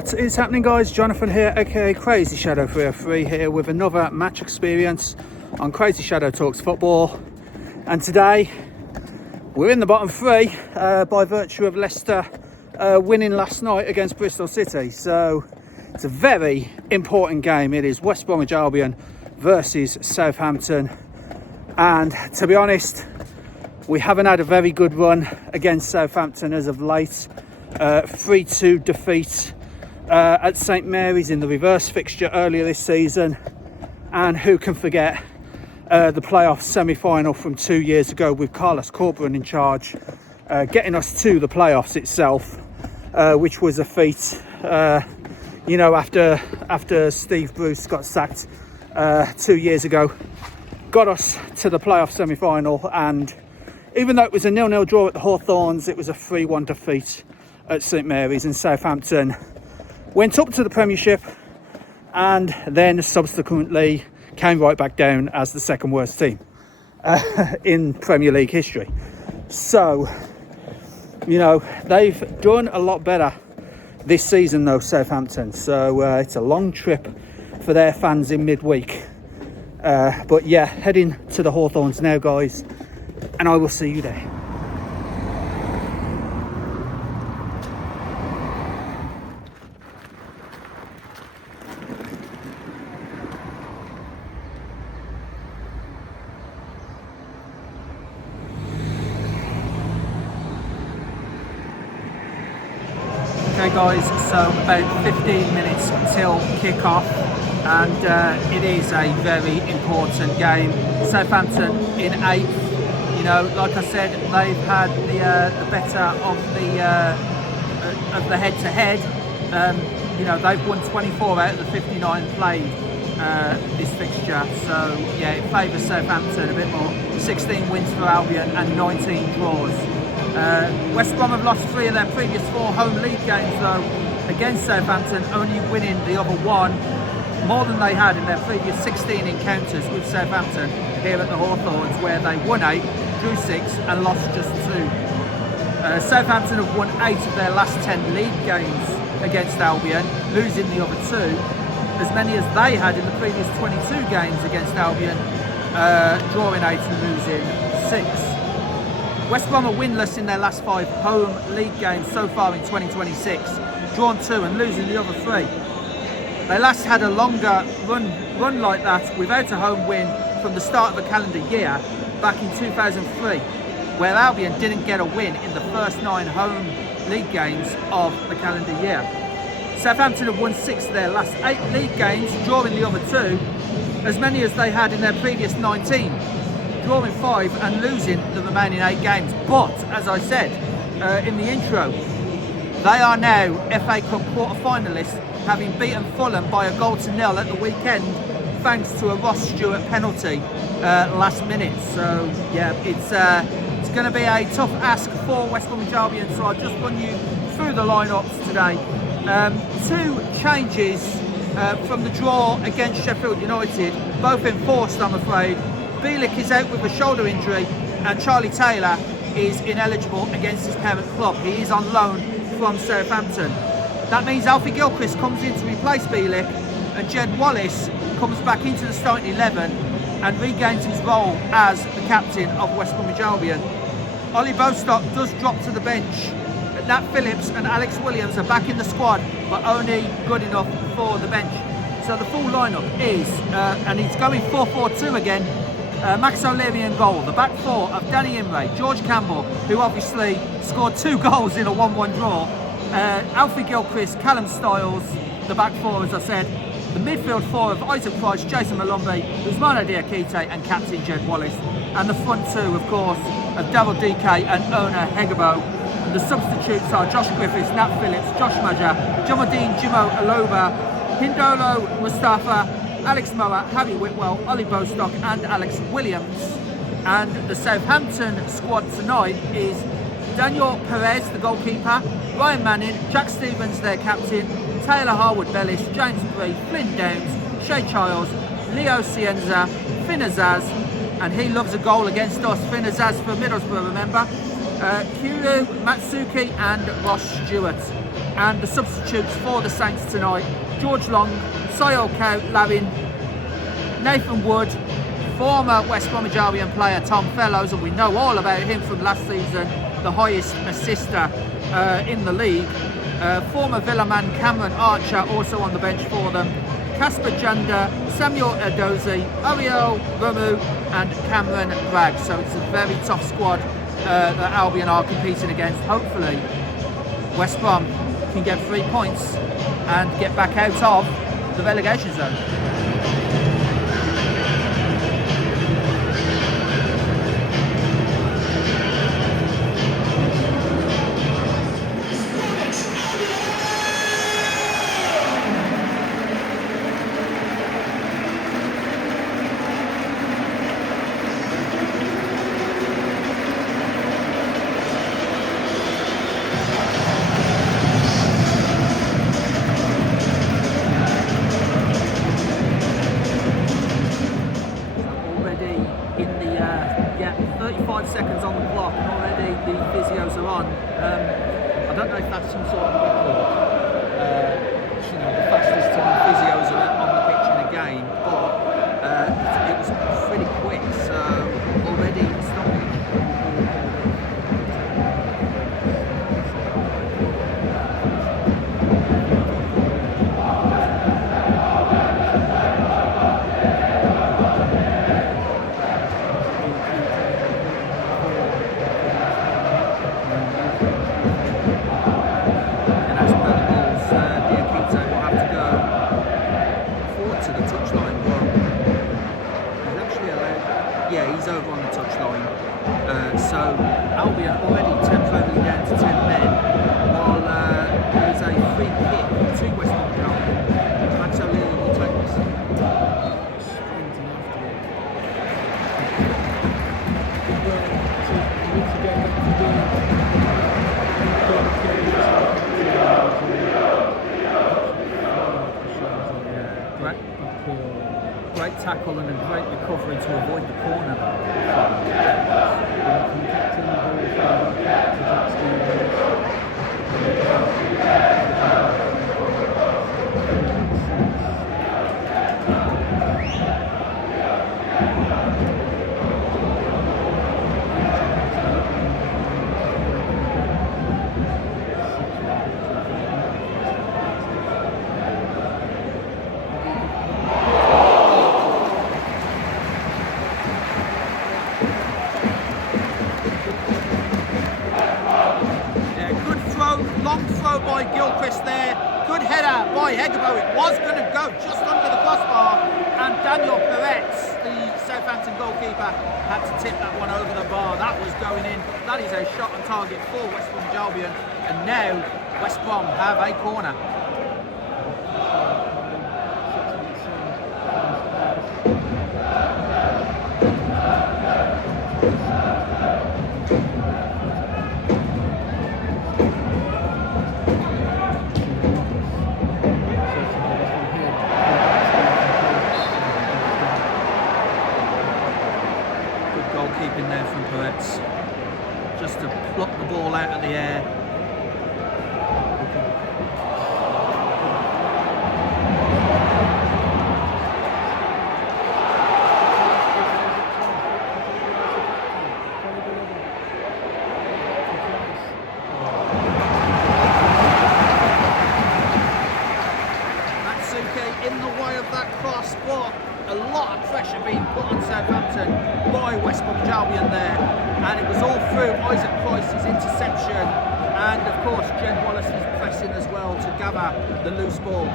What is happening, guys? Jonathan here, aka CrazyShadow 303 here with another match experience on CrazyShadow Talks Football. And today we're in the bottom three by virtue of Leicester winning last night against Bristol City. So it's a very important game. It is West Bromwich Albion versus Southampton. And to be honest, we haven't had a very good run against Southampton as of late. 3-2 defeat at St Mary's in the reverse fixture earlier this season, and who can forget the playoff semi-final from 2 years ago with Carlos Corberan in charge, getting us to the playoffs itself, which was a feat, after Steve Bruce got sacked 2 years ago, got us to the playoff semi-final. And even though it was a 0-0 draw at the Hawthorns, it was a 3-1 defeat at St Mary's, and Southampton went up to the Premiership and then subsequently came right back down as the second worst team in Premier League history. So, they've done a lot better this season though, Southampton. So it's a long trip for their fans in midweek. But yeah, heading to the Hawthorns now, guys, and I will see you there. Okay guys, so about 15 minutes till kick-off, and it is a very important game. Southampton in 8th. Like I said, they've had the better of the head-to-head. They've won 24 out of the 59 played this fixture. So yeah, it favours Southampton a bit more. 16 wins for Albion and 19 draws. West Brom have lost 3 of their previous 4 home league games though against Southampton, only winning the other one, more than they had in their previous 16 encounters with Southampton here at the Hawthorns, where they won 8, drew 6 and lost just 2. Southampton have won 8 of their last 10 league games against Albion, losing the other 2, as many as they had in the previous 22 games against Albion, drawing 8 and losing 6. West Brom are winless in their last 5 home league games so far in 2026, drawn 2 and losing the other 3. They last had a longer run like that without a home win from the start of the calendar year back in 2003, where Albion didn't get a win in the first 9 home league games of the calendar year. Southampton have won 6 of their last 8 league games, drawing the other 2, as many as they had in their previous 19. Drawing 5 and losing the remaining 8 games. But, as I said in the intro, they are now FA Cup quarter-finalists, having beaten Fulham by a 1-0 at the weekend, thanks to a Ross Stewart penalty last minute. So, yeah, it's going to be a tough ask for West Bromwich Albion, so I'll just run you through the lineups today. 2 changes from the draw against Sheffield United, both enforced, I'm afraid. Bielik is out with a shoulder injury, and Charlie Taylor is ineligible against his parent club. He is on loan from Southampton. That means Alfie Gilchrist comes in to replace Bielik, and Jed Wallace comes back into the starting 11 and regains his role as the captain of West Bromwich Albion. Ollie Bostock does drop to the bench. Nat Phillips and Alex Williams are back in the squad, but only good enough for the bench. So the full lineup is, and it's going 4-4-2 again. Max O'Leary in goal. The back 4 of Danny Imre, George Campbell, who obviously scored 2 goals in a 1-1 draw, Alfie Gilchrist, Callum Styles, the back 4 as I said, the midfield 4 of Isaac Price, Jason Malombe, Usmana Diakite and captain Jed Wallace, and the front 2 of course of Daryl DK and Ona Hegabo. And the substitutes are Josh Griffiths, Nat Phillips, Josh Maja, Jomodine Jimo Aloba, Hindolo Mustafa, Alex Moa, Harry Whitwell, Ollie Bostock and Alex Williams. And the Southampton squad tonight is Daniel Perez, the goalkeeper, Ryan Manning, Jack Stevens, their captain, Taylor Harwood-Bellis, James Bree, Flynn Downs, Shay Childs, Leo Cienza, Finn Azaz, and he loves a goal against us, Finn Azaz for Middlesbrough, remember? Kuru, Matsuki and Ross Stewart. And the substitutes for the Saints tonight: George Long, Sayol Larin, Nathan Wood, former West Bromwich Albion player Tom Fellows, and we know all about him from last season, the highest assister in the league. Former Villa man Cameron Archer also on the bench for them. Casper Janda, Samuel Edozie, Ariel Rumu and Cameron Bragg. So it's a very tough squad that Albion are competing against. Hopefully West Brom can get 3 points and get back out of the relegation zone. Seconds on the clock and already the physios are on. I don't know if that's some sort of record, the fastest time physios are on the pitch in a game, but it was pretty quick, so already stoppage. Over on the touchline. So Albion already temporarily down to 10 men, while there is a free kick to West Bromwich Albion. Max O'Leary will take this. Great tackle and a great recovery to avoid the corner. By Gilchrist there, good header by Hegabo. It was going to go just under the crossbar, and Daniel Peretz, the Southampton goalkeeper, had to tip that one over the bar. That was going in. That is a shot on target for West Bromwich Albion, and now West Brom have a corner. Keeping there from Peretz, just to pluck the ball out of the air. Matsuki in the way of that cross, but a lot of pressure being put on Southampton by West Bromwich Albion there, and it was all through Isaac Price's interception, and of course Jed Wallace was pressing as well to gather the loose ball.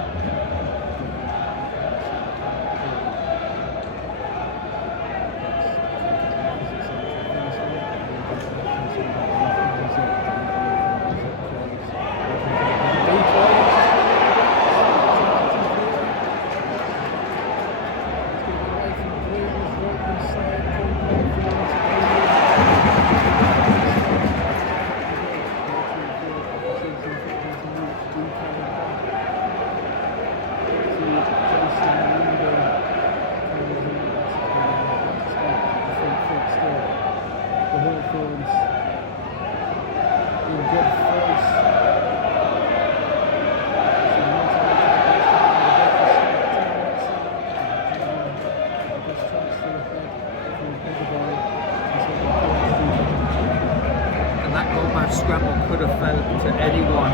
Scramble could have fell to anyone.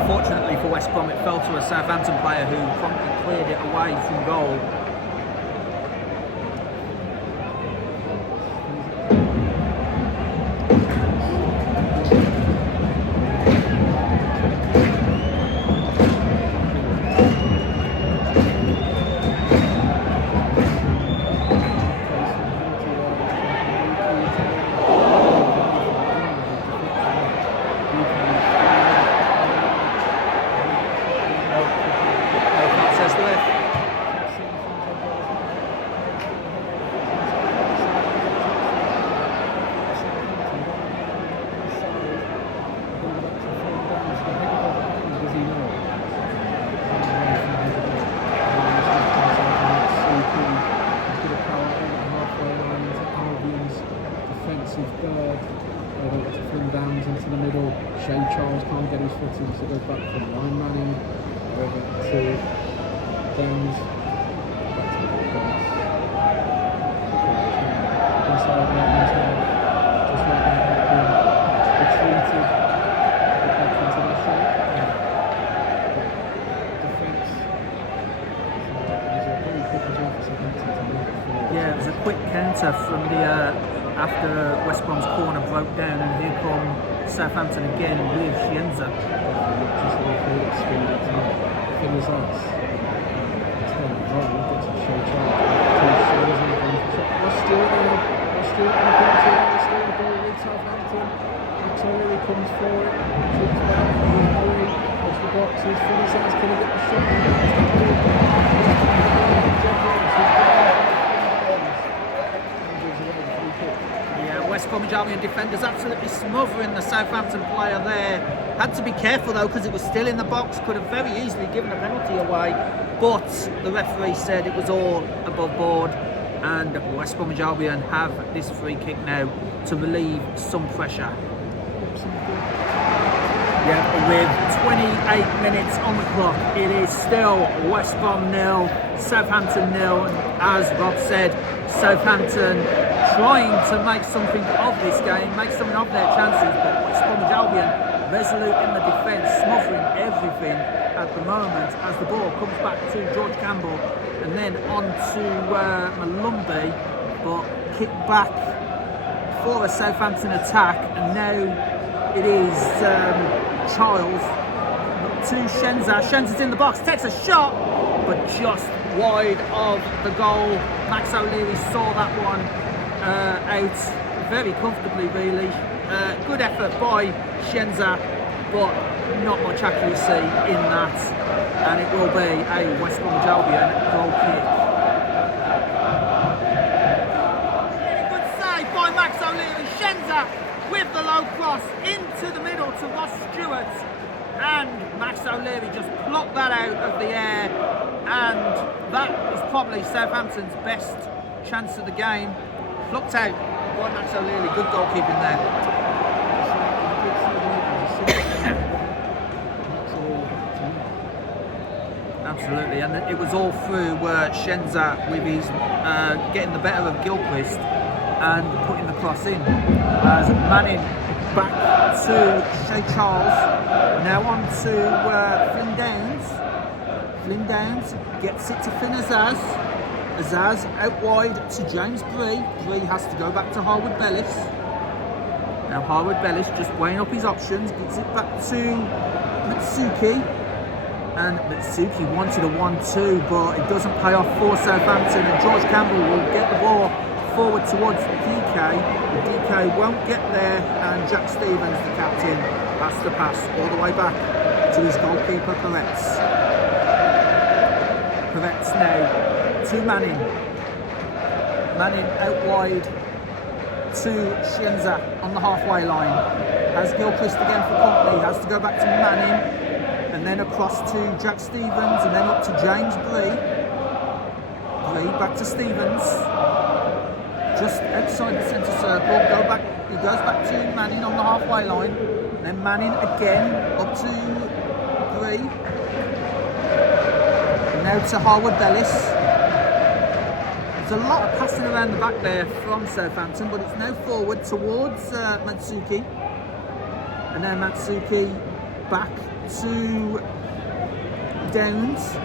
Unfortunately for West Brom, it fell to a Southampton player who promptly cleared it away from goal. So goes back from line manning over to Downs, back to the defence. Inside Martin's now, just like that, Albion retreated, got back into their shape. Defence, so it was a very quick result for Southampton to move it forward. Yeah, it was a quick counter from the after West Brom's corner broke down, and here come Southampton again with Scienza. Just a little bit of speed, it's not Phil's ass. It's going wrong, we've got to show Charles. Two shows in the bench. Ross Stewart on the penalty area, still the ball with Southampton. Matchday comes forward, trips back, moves away, goes to the boxes, Phil's ass, can he get the shot? West Bromwich Albion defenders absolutely smothering the Southampton player there. Had to be careful though, because it was still in the box, could have very easily given a penalty away, but the referee said it was all above board, and West Bromwich Albion have this free kick now to relieve some pressure. Yeah, with 28 minutes on the clock, it is still West Brom 0, Southampton 0, and as Rob said, Southampton trying to make something of this game, make something of their chances, but West Bromwich Albion resolute in the defence, smothering everything at the moment as the ball comes back to George Campbell and then on to Malumbi, but kicked back for a Southampton attack, and now it is Charles to Scienza. Scienza's in the box, takes a shot, but just wide of the goal. Max O'Leary saw that one out very comfortably, really. Good effort by Scienza, but not much accuracy in that, and it will be a West Bromwich Albion goal kick. Really good save by Max O'Leary. Scienza with the low cross into the middle to Ross Stewart, and Max O'Leary just plucked that out of the air, and that is probably Southampton's best chance of the game. Plucked out by Max O'Leary. Good goalkeeping there. Absolutely, and it was all through Scienza with his getting the better of Gilchrist and putting the cross in. As Manning back to Shea Charles, now on to Flynn Downs. Flynn Downs gets it to Finn Azaz. Azaz out wide to James Bree. Bree has to go back to Harwood Bellis. Now Harwood Bellis just weighing up his options, gets it back to Mitsuki. And Mitsuki wanted a 1-2, but it doesn't pay off for Southampton, and George Campbell will get the ball forward towards DK. DK won't get there, and Jack Stevens, the captain, has to pass all the way back to his goalkeeper, Peretz. Peretz now to Manning. Manning out wide to Scienza on the halfway line. Has Gilchrist again for company, has to go back to Manning, and then across to Jack Stevens, and then up to James Bree. Bree back to Stevens, just outside the centre circle. He goes back to Manning on the halfway line. Then Manning again, up to Bree. Now to Harwood-Bellis. There's a lot of passing around the back there from Southampton, but it's now forward towards Matsuki. And now Matsuki back to Downs.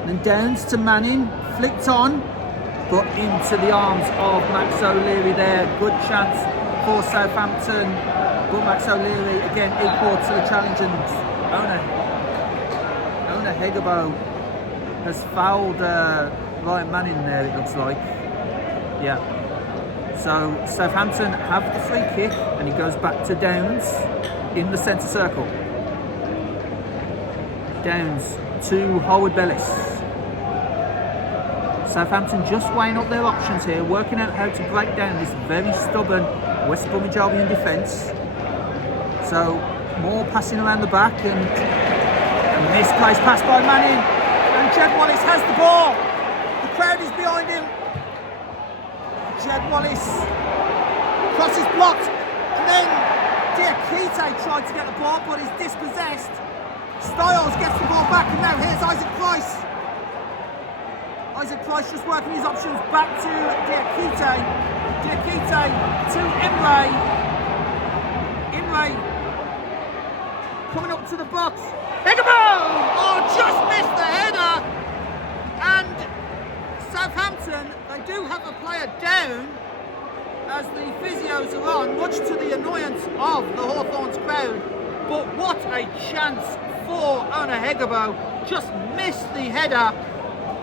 And then Downs to Manning, flicked on, but into the arms of Max O'Leary there. Good chance for Southampton, but Max O'Leary again equal to the challenge, and Ona Hegabo has fouled Ryan Manning there, it looks like. Yeah. So Southampton have the free kick, and he goes back to Downs in the centre circle. Downs to Harwood-Bellis. Southampton just weighing up their options here, working out how to break down this very stubborn West Bromwich Albion defence. So more passing around the back, and a misplaced pass by Manning, and Jed Wallace has the ball. The crowd is behind him. Jed Wallace crosses blocked, and then Diakite tried to get the ball, but is dispossessed. Styles gets the ball back, and now here's Isaac Price. Isaac Price just working his options back to Diakite. Diakite to Imre. Imre coming up to the box. Hegabo! Oh, just missed the header. And Southampton, they do have a player down as the physios are on, much to the annoyance of the Hawthorns crowd. But what a chance for Ona Hegabo. Just missed the header.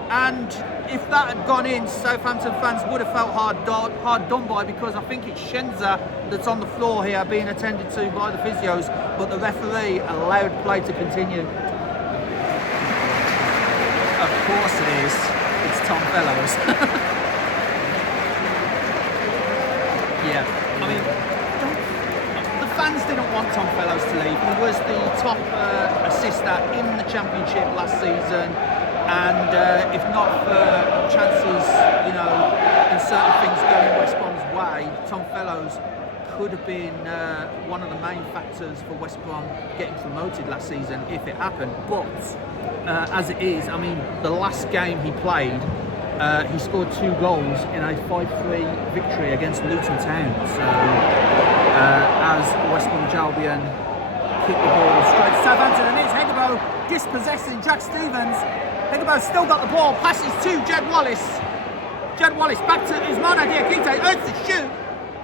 And if that had gone in, Southampton fans would have felt hard done by, because I think it's Shenza that's on the floor here being attended to by the physios, but the referee allowed play to continue. Of course it is. It's Tom Fellows. Yeah, I mean, the fans didn't want Tom Fellows to leave. He was the top assister in the Championship last season. And if not for chances, you know, in certain things going West Brom's way, Tom Fellows could have been one of the main factors for West Brom getting promoted last season if it happened. But as it is, I mean, the last game he played, he scored 2 goals in a 5-3 victory against Luton Town. So as West Bromwich Albion kick the ball straight to Southampton, and it's Hegabo dispossessing Jack Stevens. Hegabo's still got the ball, passes to Jed Wallace. Jed Wallace back to Usmana Diakite, earns the shoot.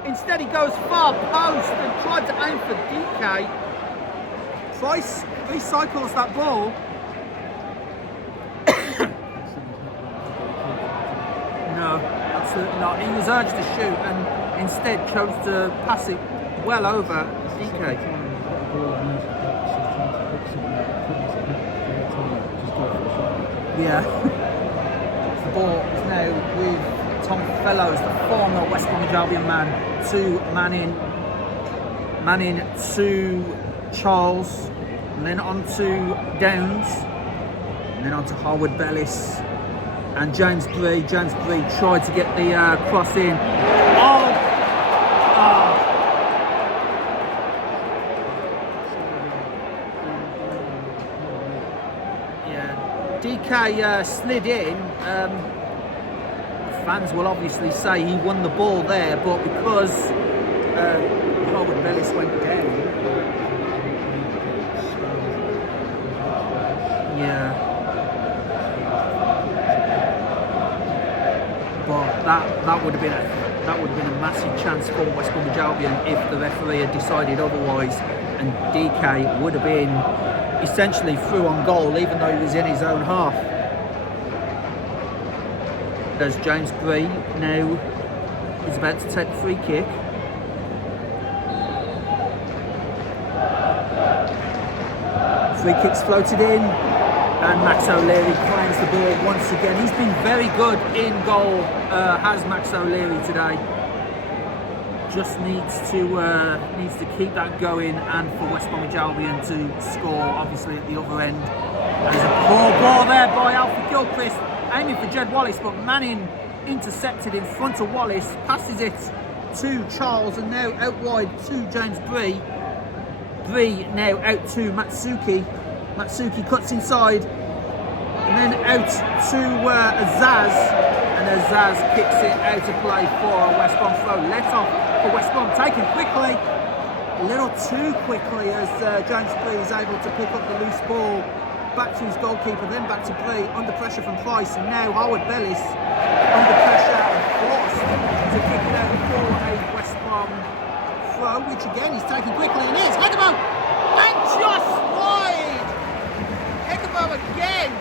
Instead he goes far post and tried to aim for DK. Price recycles that ball. No, absolutely not. He was urged to shoot and instead chose to pass it well over DK. Yeah. The ball is now with Tom Fellows, the former West Bromwich Albion man, to Manning. Manning to Charles, and then on to Downs, and then on to Harwood-Bellis, and James Bree. James Bree tried to get the cross in. DK slid in. Fans will obviously say he won the ball there, but because Harwood-Bellis went down, yeah. But that would have been a massive chance for West Bromwich Albion if the referee had decided otherwise, and DK would have been essentially through on goal, even though he was in his own half. There's James Bree now. He's about to take the free kick. Free kick's floated in, and Max O'Leary claims the ball once again. He's been very good in goal, has Max O'Leary today. Just needs to keep that going, and for West Bromwich Albion to score, obviously at the other end. There's a poor ball there by Alfie Gilchrist, aiming for Jed Wallace, but Manning intercepted in front of Wallace, passes it to Charles, and now out wide to James Bree. Bree now out to Matsuki. Matsuki cuts inside and then out to Azaz, and Azaz kicks it out of play for a West Brom throw. Let off for West Brom, taken quickly, a little too quickly, as James Bree is able to pick up the loose ball. Back to his goalkeeper, then back to Bree, under pressure from Price, and now Howard Bellis under pressure and forced to kick it out for a West Brom throw, which again he's taken quickly, and is Hegabo, and just wide. Hegabo again,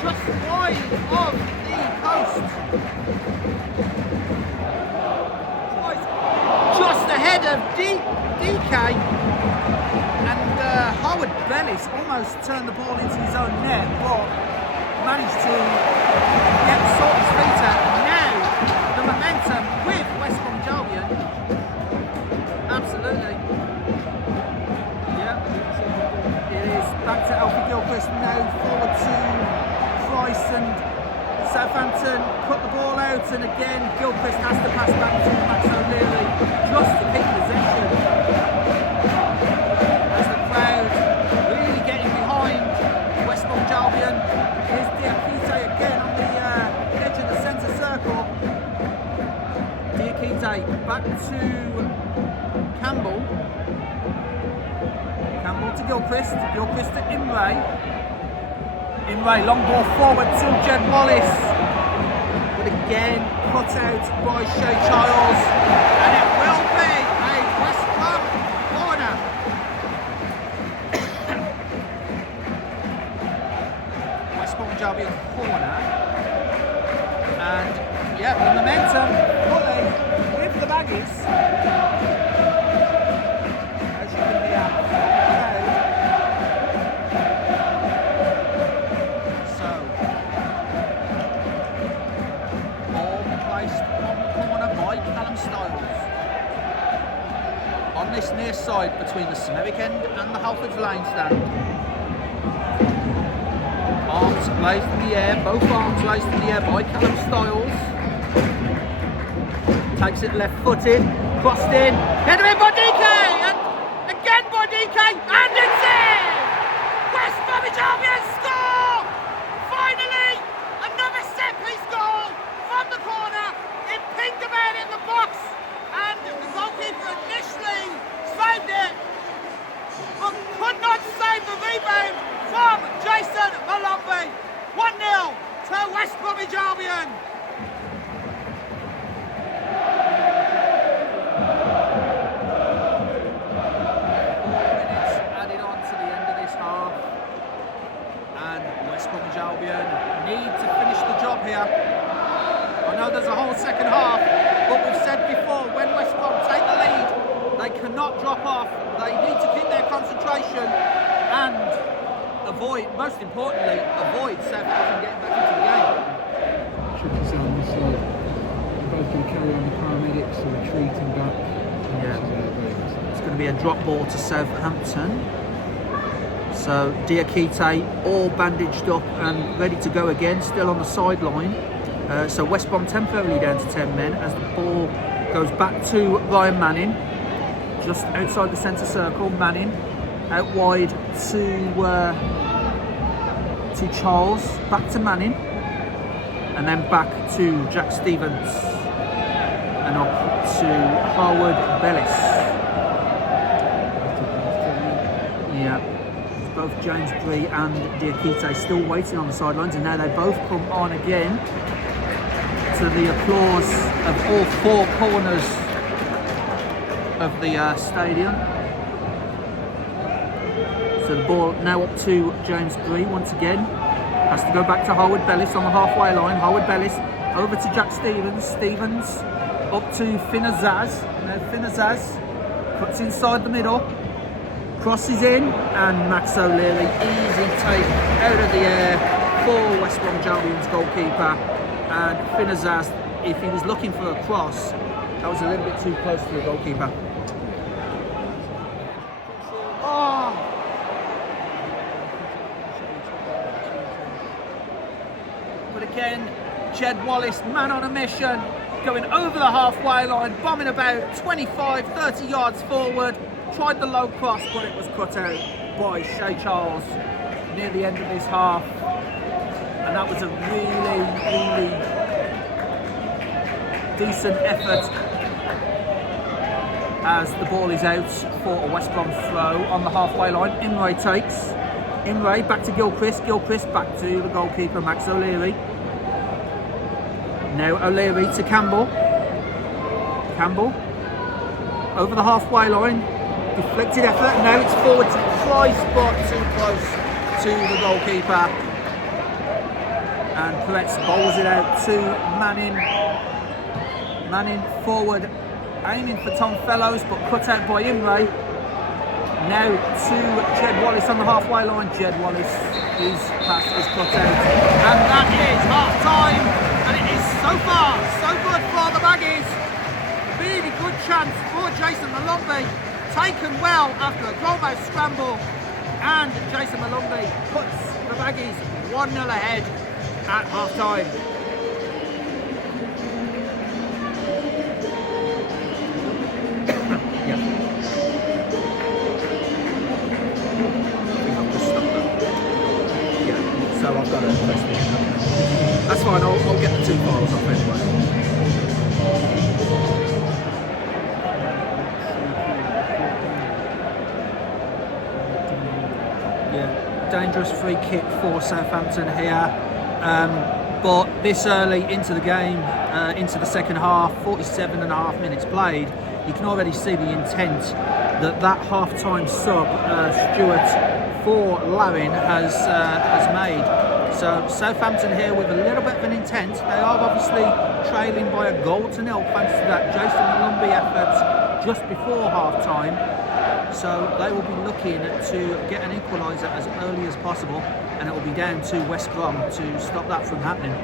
just wide of the post, just ahead of DK. And Howard Bellis almost turned the ball into his own net, but managed to get sort his feet out. Now the momentum with West Brom Albion. Absolutely. Yeah. It is back to Alfie Gilchrist now, forward to Price, and Southampton put the ball out, and again Gilchrist has to pass back to Max O'Leary just to keep possession. Albion. Here's Diakite again on the edge of the centre circle. Diakite back to Campbell. Campbell to Gilchrist. Gilchrist to Imre. Imre, long ball forward to Jed Wallace. But again, cut out by Shay Childs. And it will be a West Brom corner. Albion corner, and yeah, the momentum pulling with the Baggies, as you can hear. So ball placed on the corner by Callum Styles on this near side between the Smerick end and the Halfords Lane stand. Arms raised in the air, both arms raised in the air by Callum Styles. Takes it left footed, crossed in, headed in by DK, and again by DK, and it's in! West Bromwich Albion score! Finally, another set piece goal from the corner. It pinged a man in the box, and the goalkeeper initially saved it, but could not save the rebound from Jason Malombi. 1-0 to West Bromwich Albion. 4 minutes added on to the end of this half, and West Bromwich Albion need to finish the job here. I know there's a whole second half, but we've said before, when West Brom take the lead, they cannot drop off. They need to keep their concentration and avoid, most importantly, avoid Southampton getting back into the game. Tricky sound this side. They're both going to carry on the paramedics or retreating back. Yeah. It's going to be a drop ball to Southampton. So Diakite all bandaged up and ready to go again, still on the sideline. So West Brom temporarily down to 10 men as the ball goes back to Ryan Manning, just outside the centre circle. Manning out wide to Charles, back to Manning, and then back to Jack Stevens, and up to Howard Bellis. Yeah, both James Bree and Diakite still waiting on the sidelines, and now they both come on again to the applause of all 4 corners of the stadium. So the ball now up to James Bree once again. Has to go back to Howard Bellis on the halfway line. Howard Bellis over to Jack Stevens. Stevens up to Finn Azaz. Now Finn Azaz cuts inside the middle. Crosses in, and Max O'Leary easy take out of the air for West Brom Albion's goalkeeper. And Finn Azaz, if he was looking for a cross, that was a little bit too close to the goalkeeper. Oh! But again, Jed Wallace, man on a mission, going over the halfway line, bombing about 25, 30 yards forward, tried the low cross, but it was cut out by Shay Charles near the end of this half. And that was a really, really decent effort as the ball is out for a West Brom throw on the halfway line. Imre takes. Imre back to Gilchrist. Gilchrist back to the goalkeeper, Max O'Leary. Now O'Leary to Campbell. Campbell over the halfway line. Deflected effort. Now it's forward to Price, but too close to the goalkeeper. And Peretz bowls it out to Manning. Manning forward, aiming for Tom Fellows, but cut out by Imre. Now to Jed Wallace on the halfway line. Jed Wallace, his pass is cut out. And that is half time. And it is so far so good for the Baggies. Really good chance for Jason Malumbi. Taken well after a goalmouth scramble. And Jason Malumbi puts the Baggies 1-0 ahead at half time. So I've got to press it. That's fine, I'll get the 2 files off anyway. Yeah, dangerous free kick for Southampton here. But this early into the game, into the second half, 47.5 minutes played, you can already see the intent that half-time sub, Stewart, for Larin has made. So Southampton here with a little bit of an intent. They are obviously trailing by a goal to nil thanks to that Jason Malumbi effort just before half-time. So they will be looking to get an equaliser as early as possible, and it will be down to West Brom to stop that from happening.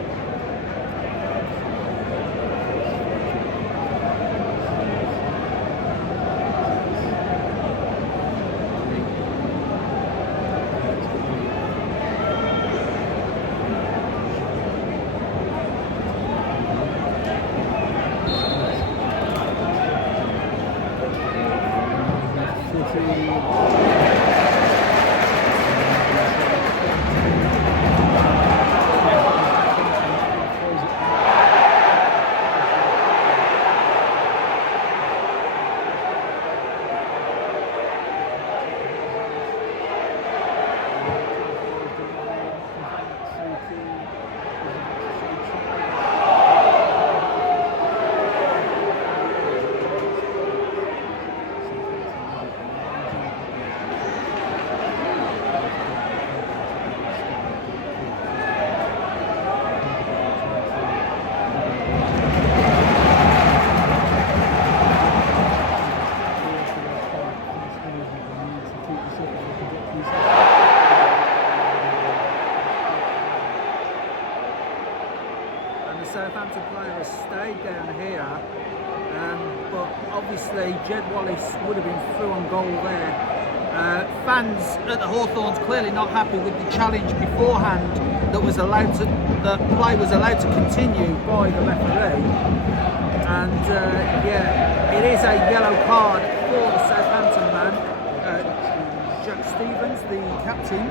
Southampton player has stayed down here, but obviously Jed Wallace would have been through on goal there. Fans at the Hawthorns clearly not happy with the challenge beforehand that play was allowed to continue by the referee, and yeah, it is a yellow card for the Southampton man, Jack Stevens, the captain.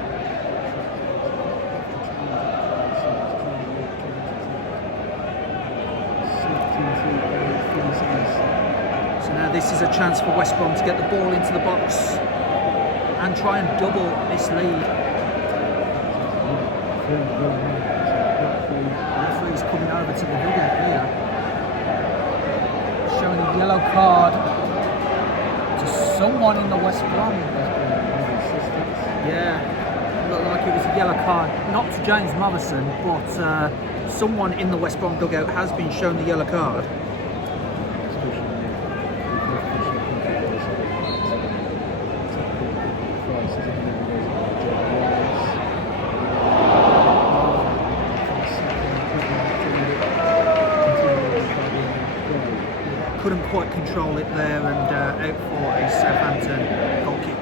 So now this is a chance for West Brom to get the ball into the box and try and double this lead. The referee's coming over to the dugout here, showing a yellow card to someone in the West Brom. Yeah, looked like it was a yellow card, not to James Morrison, but someone in the West Brom dugout has been shown the yellow card. Couldn't quite control it there, and out for a Southampton goal kick.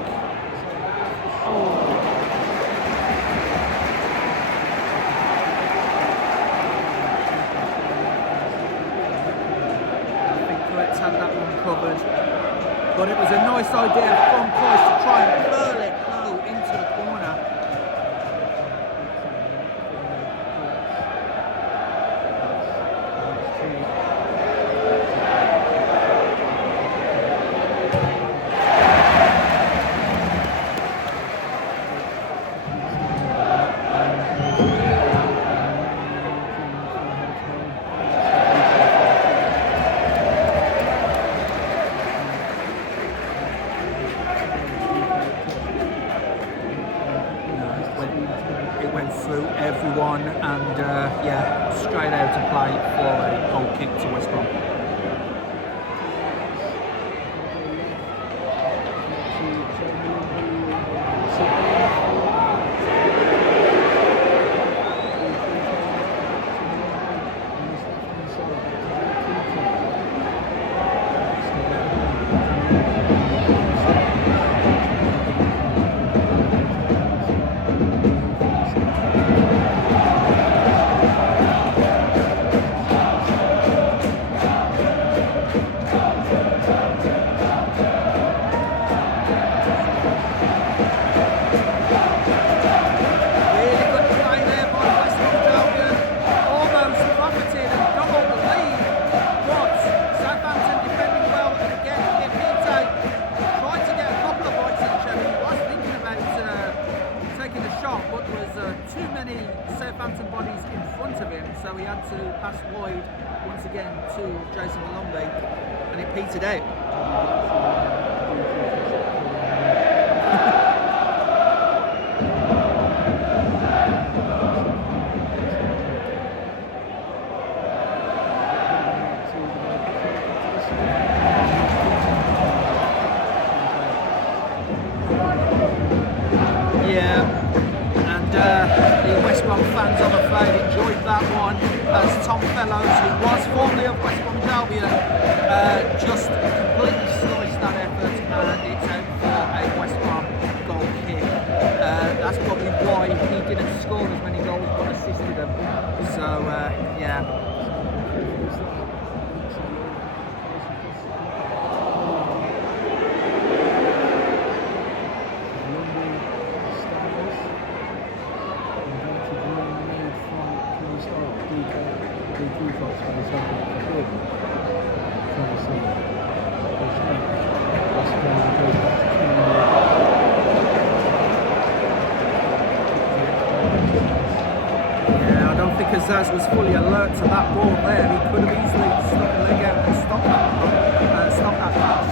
Had that one covered, but it was a nice idea from Price to try and curl it low into the corner. Everyone, and yeah, straight out to play for a goal kick to West Brom. Southampton bodies in front of him, so he had to pass wide once again to Jason Malombe, and it petered out. Fans, I'm afraid, enjoyed that one, as Tom Fellows, who was formerly of West Bromwich Albion, just completely sliced that effort, and it's out for a West Brom goal kick. That's probably why he didn't score as many goals but assisted them. So yeah. Zaz was fully alert to that ball there. He could have easily stuck a leg out and stopped that pass.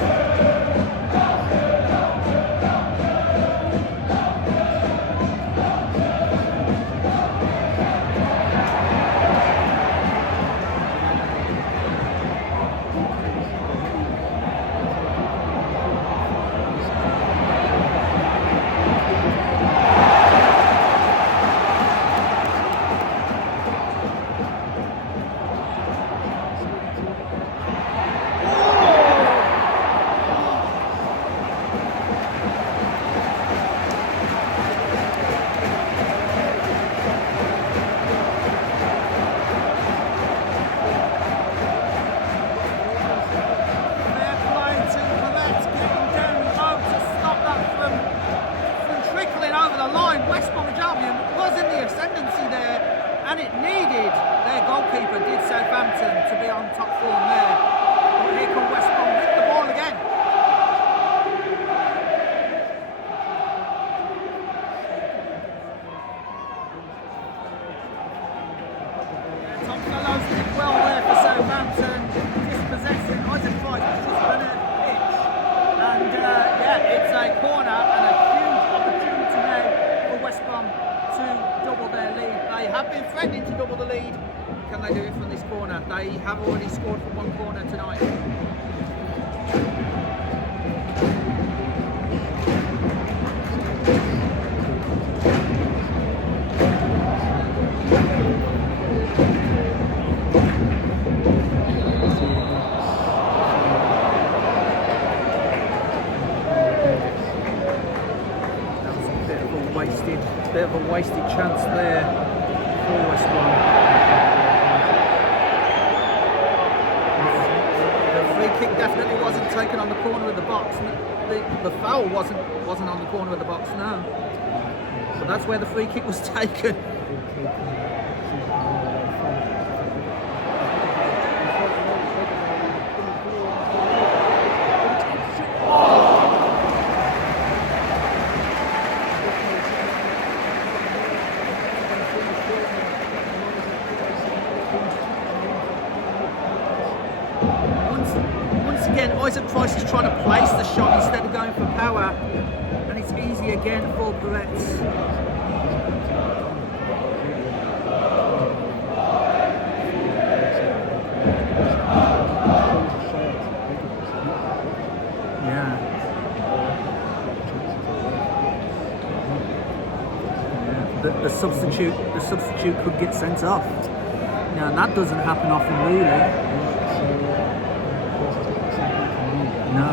Goalkeeper did Southampton to be on top form there. But here come West Brom with the ball again. Tom Fellows did well there for Southampton, dispossessing Isaac Price, which was running at the pitch. And yeah, it's a corner and a huge opportunity now for West Brom to double their lead. They have been threatening to double the lead. Can they do it from this corner? They have already scored from one corner tonight. That was a bit of a wasted chance there for West Brom. Kick definitely wasn't taken on the corner of the box. the foul wasn't on the corner of the box, no. But that's where the free kick was taken. Once again, Isaac Price is trying to place the shot instead of going for power, and it's easy again for Barrett's. The substitute could get sent off. Now that doesn't happen often, really. No.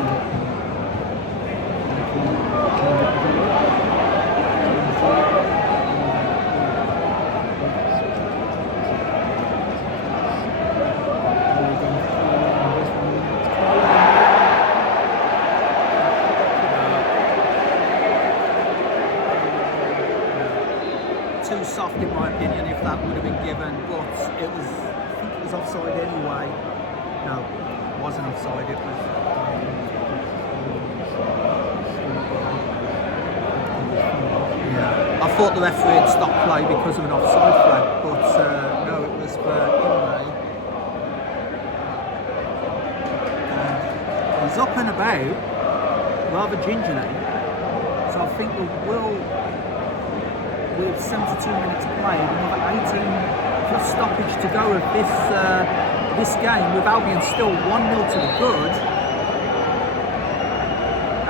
Too soft in my opinion if that would have been given, but I think it was offside anyway. No, it wasn't offside, it was... Yeah, I thought the referee had stopped play because of an offside flag, but no, it was for Imre. He's up and about, rather gingerly, so I think we will... With 72 minutes played, another 18 plus stoppage to go of this game, with Albion still 1-0 to the good,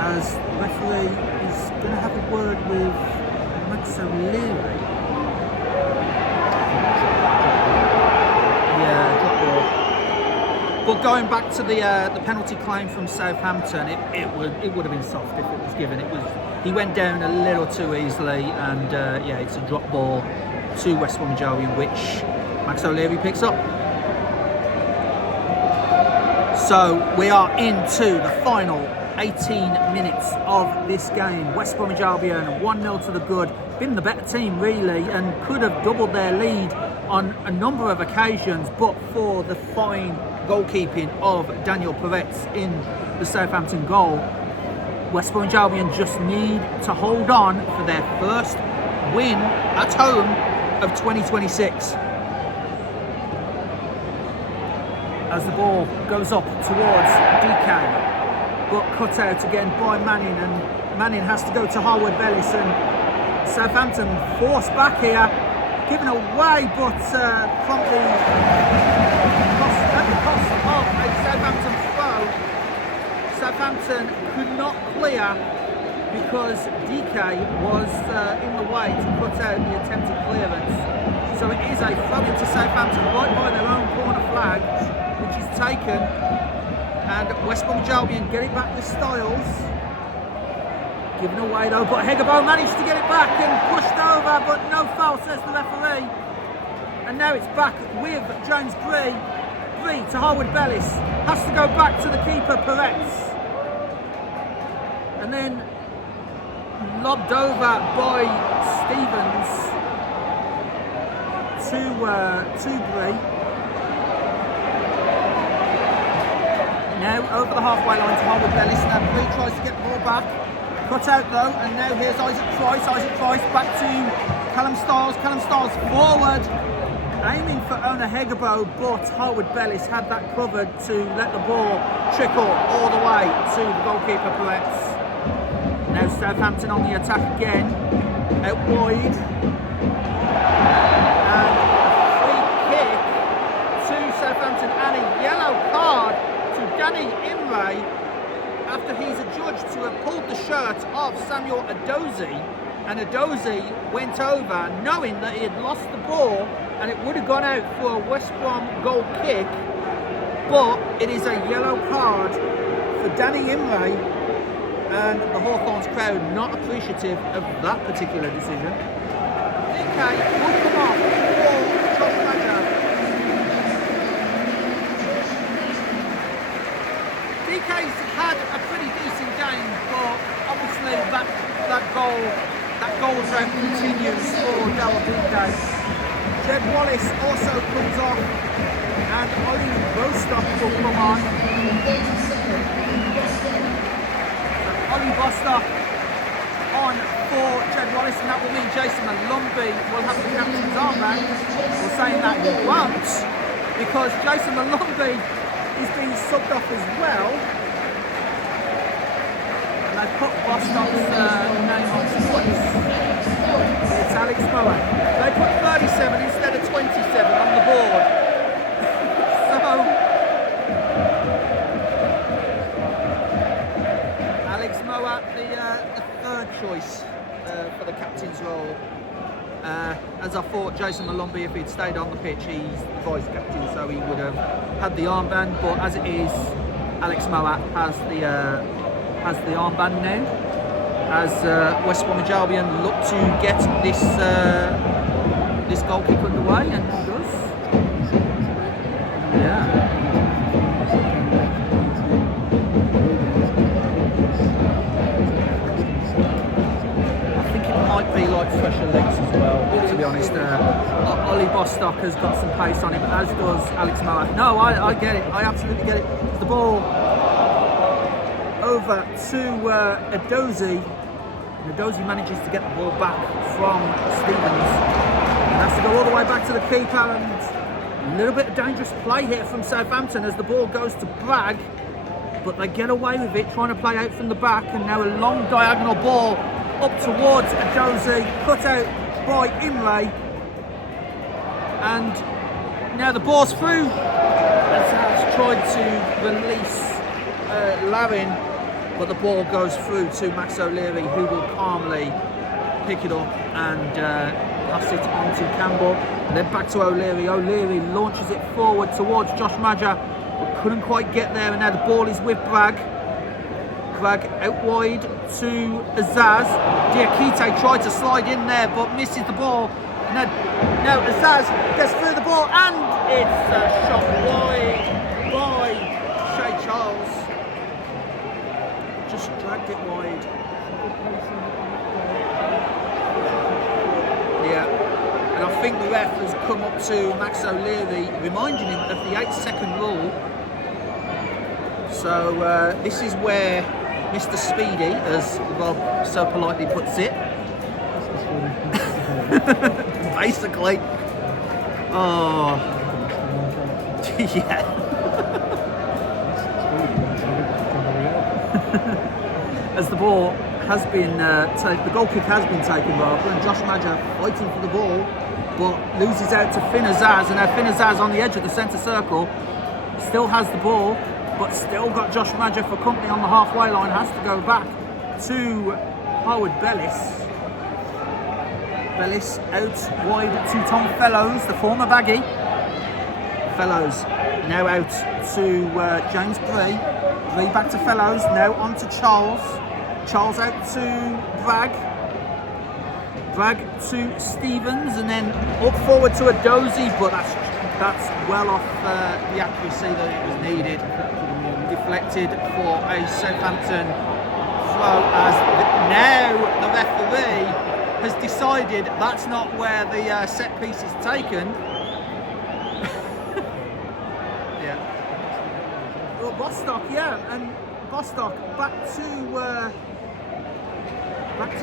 as the referee is going to have a word with Max O'Leary. Yeah, drop ball. But going back to the penalty claim from Southampton, it would have been soft if it was given. He went down a little too easily, and yeah, it's a drop ball to West Bromwich Albion, which Max O'Leary picks up. So we are into the final 18 minutes of this game. West Bromwich Albion 1-0 to the good. Been the better team really, and could have doubled their lead on a number of occasions, but for the fine goalkeeping of Daniel Peretz in the Southampton goal. West Bromwich Albion just need to hold on for their first win at home of 2026. As the ball goes up towards DK, but cut out again by Manning, and Manning has to go to Harwood Bellis, and Southampton forced back here, given away, but promptly at the cost of a Southampton throw. Southampton could not clear because DK was in the way to cut out the attempted clearance. So it is a throw into Southampton right by their own corner flag, which is taken, and West Bromwich Albion get it back with Styles. Given away though, but Hegebo managed to get it back and pushed over, but no foul, says the referee. And now it's back with James Bree to Harwood Bellis. Has to go back to the keeper, Peretz. And then lobbed over by Stevens to Bree. Now over the halfway line to Harwood Bellis. Now Bree tries to get the ball back. Cut out though, and now here's Isaac Price back to Callum Styles forward, aiming for Ona Hegebo, but Harwood Bellis had that covered to let the ball trickle all the way to the goalkeeper Peretz. Now Southampton on the attack again, out wide, and a free kick to Southampton, and a yellow card to Danny Imre, after he's adjudged to have pulled the shirt of Samuel Edozie, and Edozie went over knowing that he had lost the ball and it would have gone out for a West Brom goal kick, but it is a yellow card for Danny Imre, and the Hawthorns crowd not appreciative of that particular decision. DK will come off for Josh Badger. PK's had a pretty decent game, but obviously that goal zone continues for WBA. Jed Wallace also comes off, and Ollie Bostock will come on. Ollie Bostock on for Jed Wallace, and that will mean Jason Malumbi will have the captain's armband. We're saying that he won't, because Jason Malumbi is being subbed off as well. And they put Bostock's name on twice. It's Alex Moa. They put 37 instead of 27 on the board. So Alex Moa, the third choice for the captain's role. As I thought, Jason Malumbi, if he'd stayed on the pitch, he's the vice captain, so he would have had the armband. But as it is, Alex Moat has the armband now. As West Bromwich Albion look to get this goal kick underway, and he does. Yeah. Might be like fresher legs as well, to be honest. Ollie Bostock has got some pace on him, as does Alex Moat. No, I get it, I absolutely get it. The ball over to Edozie, and Edozie manages to get the ball back from Stevens, and has to go all the way back to the keeper, and a little bit of dangerous play here from Southampton as the ball goes to Bragg, but they get away with it, trying to play out from the back, and now a long diagonal ball up towards Edozie, cut out by Imlay, and now the ball's through. Azaz tried to release Larin, but the ball goes through to Max O'Leary, who will calmly pick it up and pass it on to Campbell, and then back to O'Leary. O'Leary launches it forward towards Josh Madger, but couldn't quite get there, and now the ball is with Bragg. Bragg out wide to Azaz. Diakite tried to slide in there but misses the ball. Now Azaz gets through the ball, and it's a shot wide by Shay Charles. Just dragged it wide. Yeah, and I think the ref has come up to Max O'Leary, reminding him of the 8-second rule. So this is where Mr. Speedy, as Rob so politely puts it, basically. Oh, yeah. As the ball has been the goal kick has been taken, Rob, and Josh Madger fighting for the ball, but loses out to Finn Azaz, and now Finn Azaz on the edge of the centre circle, still has the ball, but still got Josh Madger for company on the halfway line, has to go back to Howard Bellis. Bellis out wide to Tom Fellows, the former Baggie. Fellows now out to James Bree. Bree back to Fellows, now on to Charles. Charles out to Bragg. Bragg to Stevens, and then up forward to Edozie, but that's well off the accuracy that it was needed. Deflected for a Southampton throw, as now the referee has decided that's not where the set piece is taken. Yeah. Well, Bostock, yeah, and Bostock back to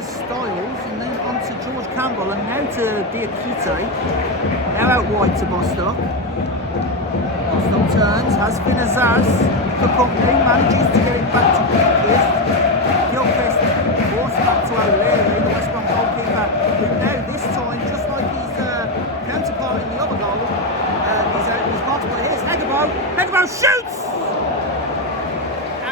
Styles, and then on to George Campbell, and now to Diakite. Now out wide to Bostock. Bostock turns, has Finn Azaz for company, manages to get it back to Gilchrist. Gilchrist forced back to O'Leary, the West Brom goalkeeper, who now this time, just like his counterpart in the other goal, he's out of his box, but here's Hegebo. Hegebo shoots!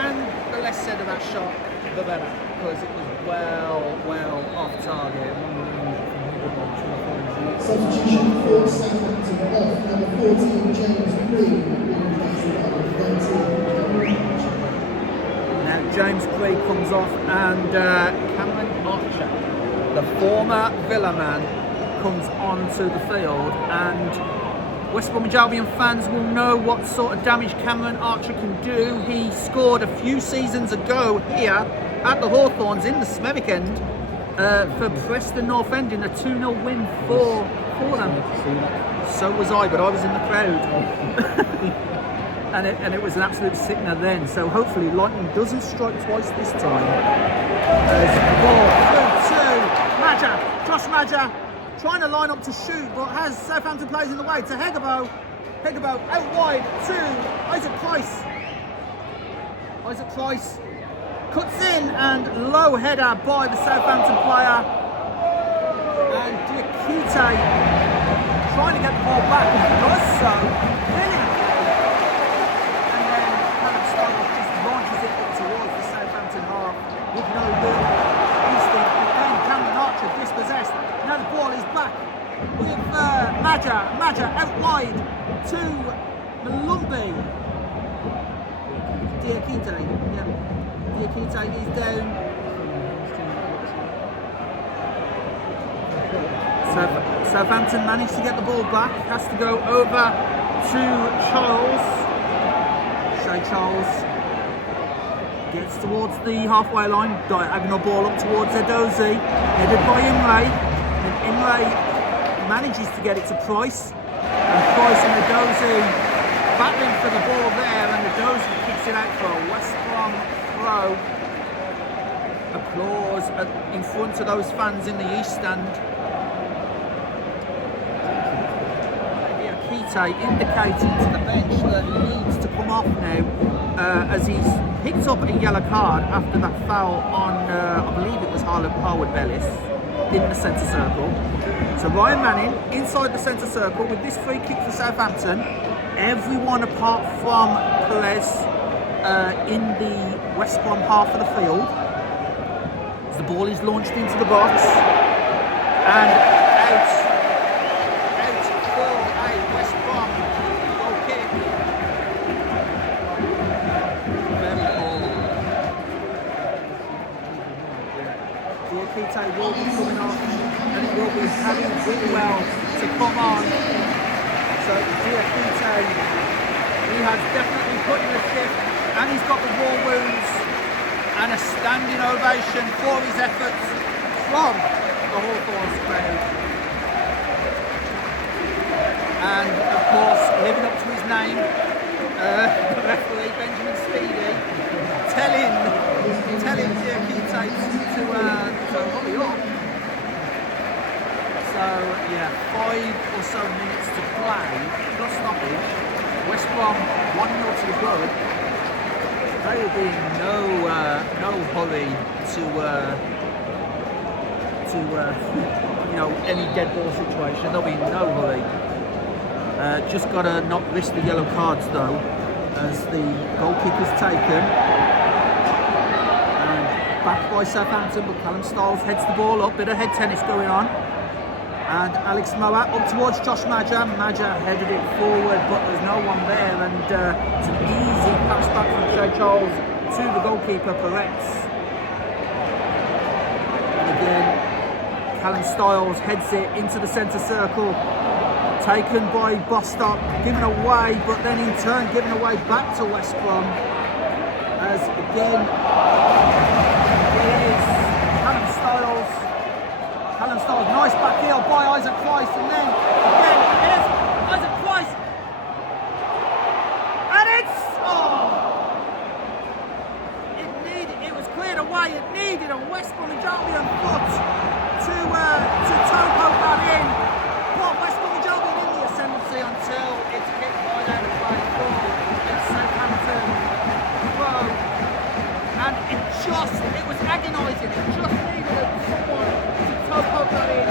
And the less said of that shot, the better, because it was well off target. Substitution for Southampton off, number 14, James Bree. Now James Bree comes off, and Cameron Archer, the former Villa man, comes onto the field, and West Bromwich Albion fans will know what sort of damage Cameron Archer can do. He scored a few seasons ago here at the Hawthorns in the Smethwick end for Preston North End in a 2-0 win for them. So was I, but I was in the crowd. and it was an absolute sickener then. So hopefully lightning doesn't strike twice this time. There's the ball through to Madger, Josh Madger. Trying to line up to shoot, but has Southampton players in the way to Hegabo. Hegabo out wide to Isaac Price. Isaac Price cuts in and low header by the Southampton player. And Diakite trying to get the ball back and does so. Brilliantly. And then Callum Stoddard just launches it up towards the Southampton half with no real instinct. But then Cameron Archer dispossessed. Now the ball is back with Madger out wide to Malumbi. Diakite, yeah. Diakite is down. Southampton managed to get the ball back. Has to go over to Charles. Shay Charles gets towards the halfway line. Diagonal ball up towards Edozie. Headed by Imre. And Imre manages to get it to Price. And Price and Edozie battling for the ball there. And Edozie kicks it out for a West Brom throw. Applause in front of those fans in the East Stand. Diakite indicating to the bench that he needs to come off now as he's picked up a yellow card after that foul on, I believe it was Harwood Ellis in the centre circle. So Ryan Manning inside the centre circle with this free kick for Southampton. Everyone apart from Perez in the West Brom half of the field. As the ball is launched into the box and out for a West Brom goal kick. Very cool. Diakite will be coming off and it will be Harry Whitwell to come on. So Diakite, he has definitely put in a shift and he's got the war wounds and a standing ovation for his efforts from the Hawthorns crowd. And of course, living up to his name, the referee Benjamin Speedy telling Diakite to hurry up. So yeah, 5 or so minutes to play, plus stoppage. West Brom 1-0 to the good. They will be in no hurry to any dead ball situation. They'll be in no hurry. Just got to not risk the yellow cards though, as the goal kick is taken. And back by Southampton, but Callum Stiles heads the ball up. Bit of head tennis going on. And Alex Moat up towards Josh Madger. Madger headed it forward, but there's no one there. And it's an easy pass back from Shay Charles to the goalkeeper, Peretz. And again, Callum Stiles heads it into the centre circle. Taken by Bostock, given away, but then in turn given away back to West Brom. As again, it is Callum Stiles. Callum Stiles, nice back heel by Isaac Price, and then again it is Isaac Price. And it's, it was cleared away, it needed a West Bromwich Albion foot to toe that in. But West Bromwich Albion in the ascendancy until it's kicked by down the play for Southampton. And it was agonising, it just needed someone to toe that in.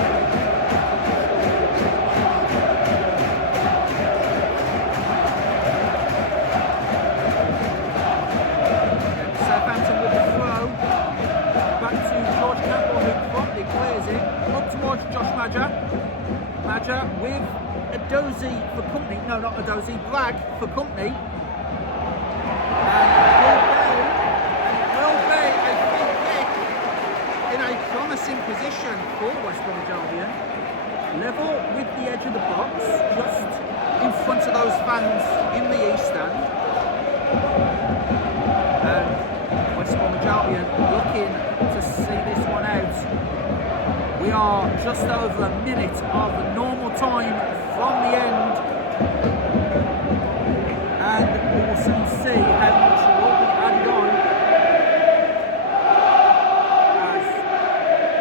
Southampton with the throw, back to George Campbell who promptly clears it, up towards Josh Madger. Madger with Edozie for company, no not Edozie, Bragg for company. And it will be a free kick in a promising position for West Bromwich Albion. Level with the edge of the box, just in front of those fans in the east stand. West Bromwich Albion looking to see this one out. We are just over a minute of normal time from the end, and we will soon see how much will be added on as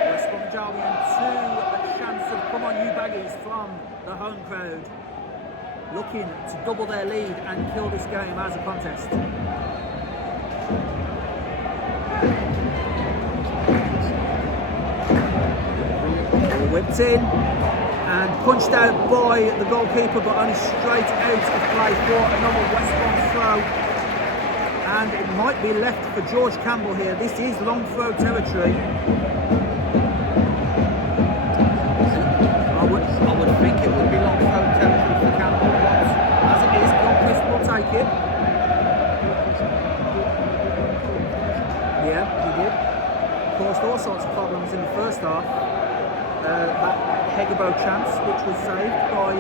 West Bromwich Albion to a chance of come on you Baggies from the home crowd, looking to double their lead and kill this game as a contest. Whipped in and punched out by the goalkeeper, but only straight out of play for another West Brom throw. And it might be left for George Campbell here. This is long throw territory. I would think it would be long throw territory for Campbell, but as it is, Gilchrist will take it. Yeah, he did. Caused all sorts of problems in the first half. That Hegebo chance, which was saved by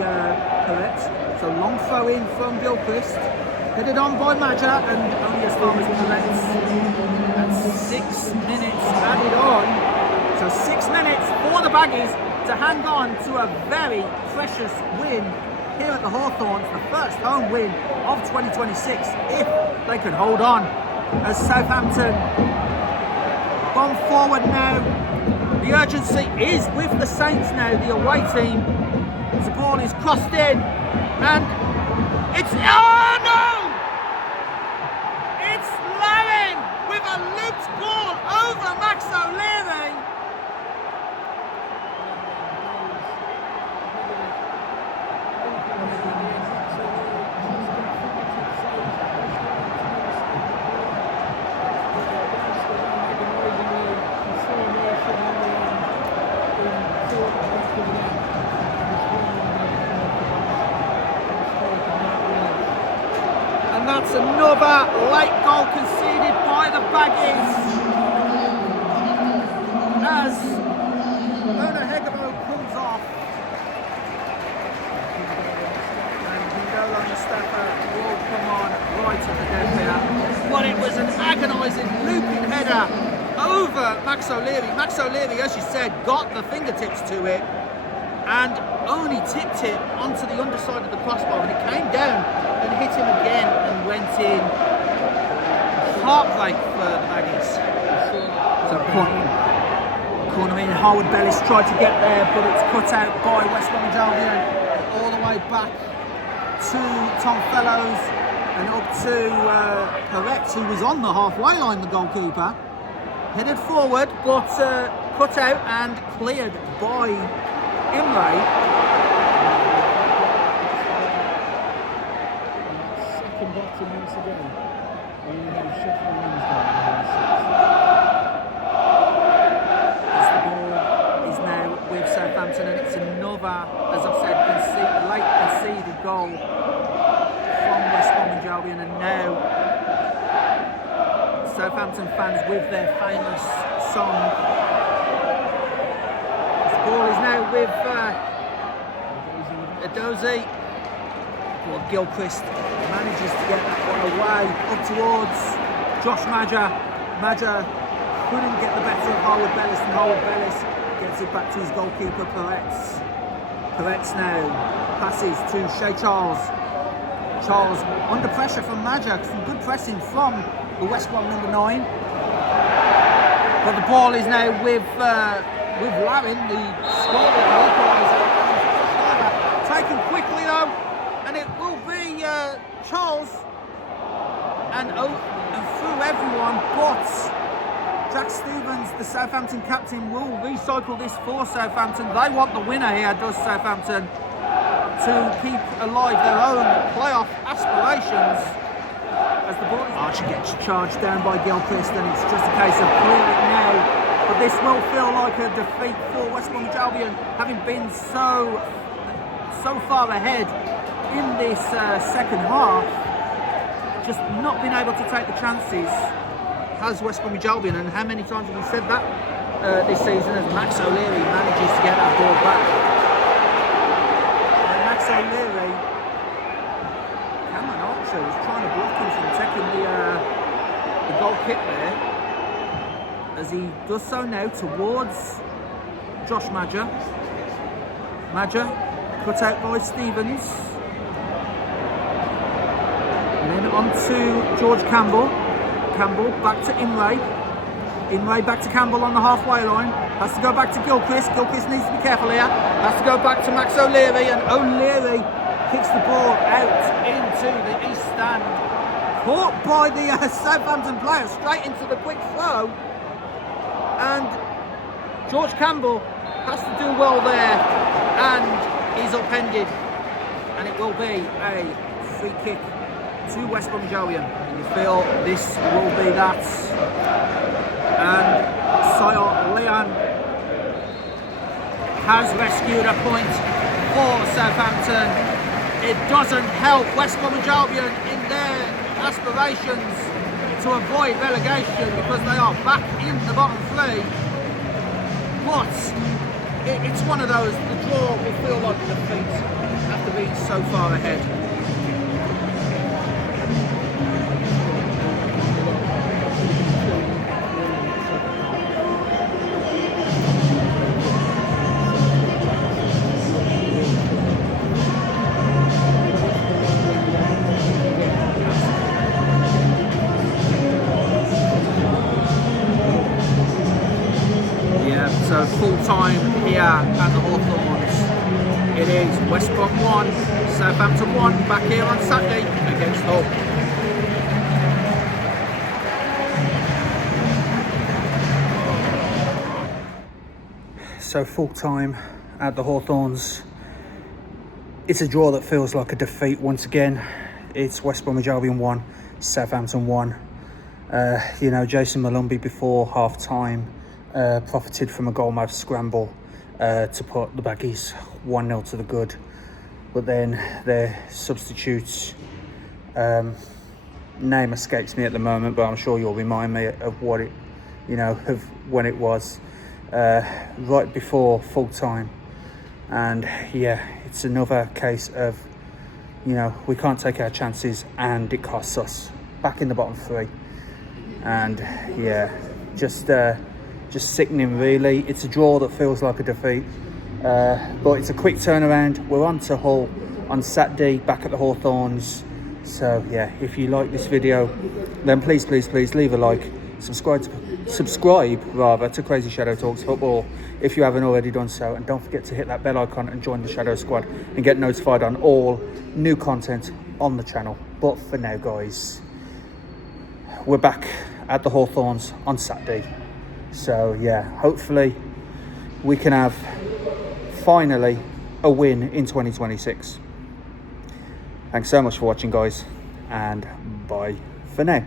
Perret. So long throw in from Gilchrist, headed on by Maja, and only as far as Perret. And 6 minutes added on. So 6 minutes for the Baggies to hang on to a very precious win here at the Hawthorns, the first home win of 2026, if they could hold on. As Southampton bomb forward now. The urgency is with the Saints now, the away team. The ball is crossed in, and it's oh no! It's Larrin with a looped ball over Max O'Leary. That's another late goal conceded by the Baggies as Mona Hegebo comes off and Hindola Mustafa will come on right at the dead here. But it was an agonising looping header over Max O'Leary. Max O'Leary, as you said, got the fingertips to it and only tipped it onto the underside of the crossbar, and it came down and hit him again and went in. Heartbreak for the Baggies. So corner in, Howard Bellis tried to get there, but it's cut out by West Bromwich Albion, all the way back to Tom Fellows and up to Perret, who was on the halfway line, the goalkeeper. Headed forward, but cut out and cleared by Imre. Second bottom once again. Only had a Sheffield Wednesday. As the ball is now with Southampton, and it's another, as I've said, late conceded goal from West Bromwich Albion, and now Southampton fans with their famous song. The ball is now with Edozie. Well, Gilchrist manages to get that one away up towards Josh Maja. Maja couldn't get the better of Howard Bellis, and Howard Bellis gets it back to his goalkeeper Perretz. Perretz now passes to Shea Charles. Charles under pressure from Maja, some good pressing from the West Brom number 9. But the ball is now with Larrin, the scorer, equaliser. Taken quickly though, and it will be Charles and through everyone, but Jack Stevens, the Southampton captain, will recycle this for Southampton. They want the winner here, does Southampton, to keep alive their own playoff aspirations. As the ball Archer gets charged down by Gilchrist, and it's just a case of clearing it now. But this will feel like a defeat for West Bromwich Albion, having been so far ahead in this second half, just not been able to take the chances has West Bromwich Albion. And how many times have we said that? this season as Max O'Leary manages to get that ball back. And Max O'Leary, Cameron Archer was trying to block him from taking the goal kick there, as he does so now towards Josh Madger. Madger cut out by Stevens. And then on to George Campbell. Campbell back to Imray. Imray back to Campbell on the halfway line. Has to go back to Gilchrist. Gilchrist needs to be careful here. Has to go back to Max O'Leary, and O'Leary kicks the ball out into the east stand. Caught by the Southampton player straight into the quick throw. And George Campbell has to do well there, and he's upended. And it will be a free kick to West Bromwich Albion. And you feel this will be that. And Sire Leon has rescued a point for Southampton. It doesn't help West Bromwich Albion in their aspirations to avoid relegation, because they are back in the bottom three. But it's one of those, the draw will feel like a defeat after being so far ahead. So full time here at the Hawthorns. It is West Brom 1, Southampton 1, back here on Saturday against Hull. So full time at the Hawthorns. It's a draw that feels like a defeat once again. It's West Bromwich Albion 1, Southampton 1. You know, Jason Malumbi before half time profited from a goalmouth scramble to put the Baggies 1-0 to the good, but then their substitutes, name escapes me at the moment, but I'm sure you'll remind me of what it, you know, of when it was right before full time. And yeah, it's another case of, you know, we can't take our chances, and it costs us back in the bottom three. And yeah, just sickening really. It's a draw that feels like a defeat, but it's a quick turnaround. We're on to Hull on Saturday, back at the Hawthorns. So yeah, if you like this video, then please leave a like, subscribe rather to CrazyShadow Talks Football if you haven't already done so, and don't forget to hit that bell icon and join the Shadow Squad and get notified on all new content on the channel. But for now guys, we're back at the Hawthorns on Saturday. So yeah, hopefully we can have finally a win in 2026. Thanks so much for watching guys, and bye for now.